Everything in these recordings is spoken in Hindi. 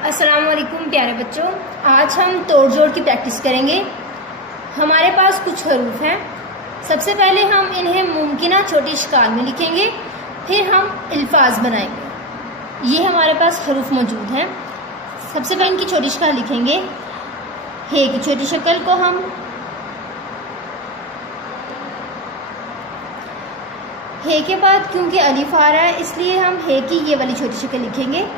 अस्सलाम वालेकुम प्यारे बच्चों, आज हम तोड़ जोड़ की प्रैक्टिस करेंगे। हमारे पास कुछ हरूफ हैं। सबसे पहले हम इन्हें मुमकिना छोटी शक्ल में लिखेंगे, फिर हम अल्फाज बनाएंगे। ये हमारे पास हरूफ मौजूद हैं। सबसे पहले इनकी छोटी शक्ल लिखेंगे। हे की छोटी शक्ल को हम हे के बाद क्योंकि अलिफ आ रहा है इसलिए हम हे की ये वाली छोटी शक्ल लिखेंगे।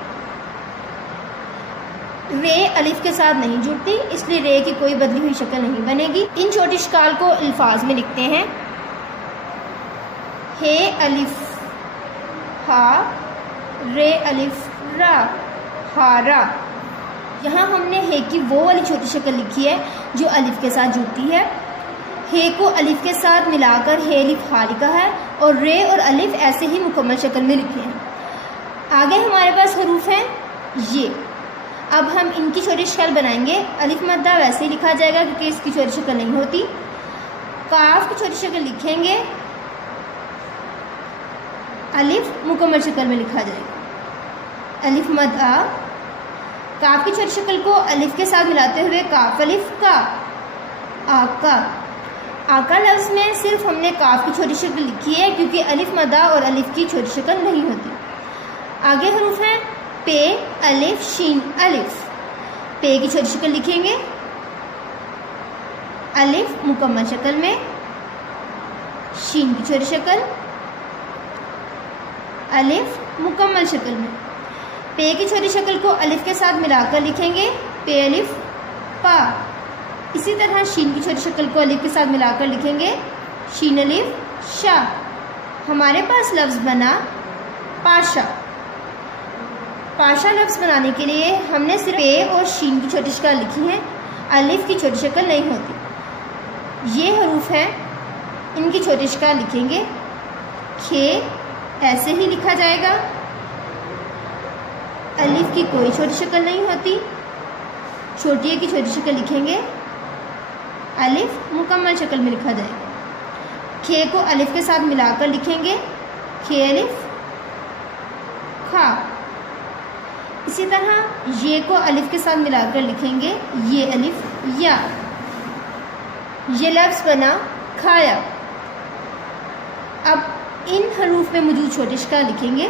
रे अलिफ के साथ नहीं जुड़ती इसलिए रे की कोई बदली हुई शक्ल नहीं बनेगी। इन छोटी शक्ल को अल्फाज में लिखते हैं। हे अलिफ हा, रे अलिफ रा, हारा। यहाँ हमने हे की वो वाली छोटी शक्ल लिखी है जो अलिफ के साथ जुड़ती है। हे को अलिफ के साथ मिलाकर हे अलिफ हा लिखा है और रे और अलिफ ऐसे ही मुकम्मल शक्ल में लिखे हैं। आगे हमारे पास हरूफ हैं ये। अब हम इनकी छोटी शक्ल बनाएंगे। अलिफ मद्दा वैसे ही लिखा जाएगा क्योंकि इसकी छोटी शक्ल नहीं होती। काफ की छोटी शक्ल लिखेंगे, अलिफ मुकम्मल शक्ल में लिखा जाएगा। अलिफ मद्दा। काफ की छोटी शक्ल को अलिफ के साथ मिलाते हुए काफ अलिफ का, आका। आका लफ्ज में सिर्फ हमने काफ की छोटी शक्ल लिखी है क्योंकि अलिफ मद्दा और अलिफ की छोटी शक्ल नहीं होती। आगे हरूफ हैं पे, अलिफ, शीन, अलिफ। पे की छोटी शक्ल लिखेंगे, अलिफ मुकम्मल शक्ल में, शीन की छोटी शक्ल, अलिफ मुकम्मल शक्ल में। पे की छोटी शक्ल को अलिफ के साथ मिलाकर लिखेंगे, पे अलिफ पा। इसी तरह शीन की छोटी शक्ल को अलिफ के साथ मिलाकर लिखेंगे, शीन अलिफ शा। हमारे पास लफ्ज बना पाशा। पाशा लफ्ज बनाने के लिए हमने सिर्फ पे और शीन की छोटी शक्ल लिखी है, अलिफ की छोटी शक्ल नहीं होती। ये हरूफ हैं, इनकी छोटी शक्ल लिखेंगे। खे ऐसे ही लिखा जाएगा, अलिफ की कोई छोटी शक्ल नहीं होती। छोटी ए की छोटी शक्ल लिखेंगे, अलिफ मुकम्मल शक्ल में लिखा जाएगा। खे को अलिफ के साथ मिलाकर लिखेंगे, खे अलिफ खा। इसी तरह ये को अलिफ के साथ मिलाकर लिखेंगे, ये अलिफ या। ये लफ्ज बना खाया। अब इन हरूफ में मौजूद छोटी शक्ल लिखेंगे।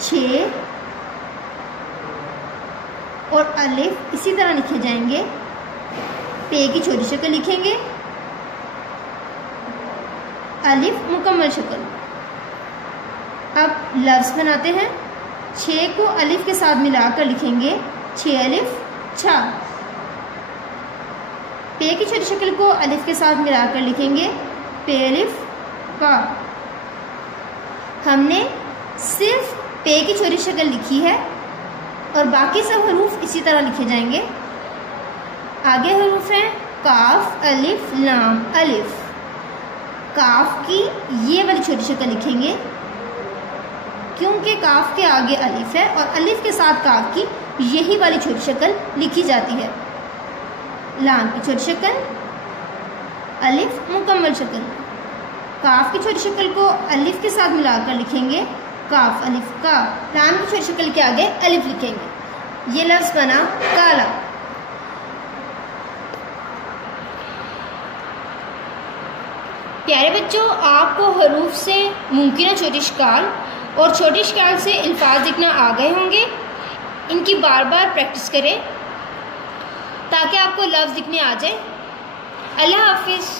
छे और अलिफ इसी तरह लिखे जाएंगे। पे की छोटी शक्ल लिखेंगे, अलिफ मुकम्मल शक्ल। अब लफ्ज बनाते हैं। छे को अलिफ के साथ मिलाकर लिखेंगे, छे अलिफ छा। पे की छोटी शक्ल को अलिफ के साथ मिलाकर लिखेंगे, पे अलिफ पा। हमने सिर्फ पे की छोटी शक्ल लिखी है और बाकी सब हरूफ इसी तरह लिखे जाएंगे। आगे हरूफ हैं काफ, अलिफ, लाम, अलिफ। काफ की ये वाली छोटी शक्ल लिखेंगे क्योंकि काफ के आगे अलिफ है और अलिफ के साथ काफ की यही वाली छोटी शक्ल लिखी जाती है। लाम की छोटी शक्ल, अलिफ मुकम्मल शक्ल। काफ की छोटी शक्ल को अलिफ के साथ मिलाकर लिखेंगे, काफ अलिफ का। लाम की छोटी शक्ल के आगे अलिफ लिखेंगे। ये लफ्ज बना काला। प्यारे बच्चों, आपको हरूफ से मुमकिन छोटी शक्ल और छोटी शक्ल से अल्फाज लिखना आ गए होंगे। इनकी बार बार प्रैक्टिस करें ताकि आपको लफ्ज़ लिखने आ जाए। अल्लाह हाफिज़।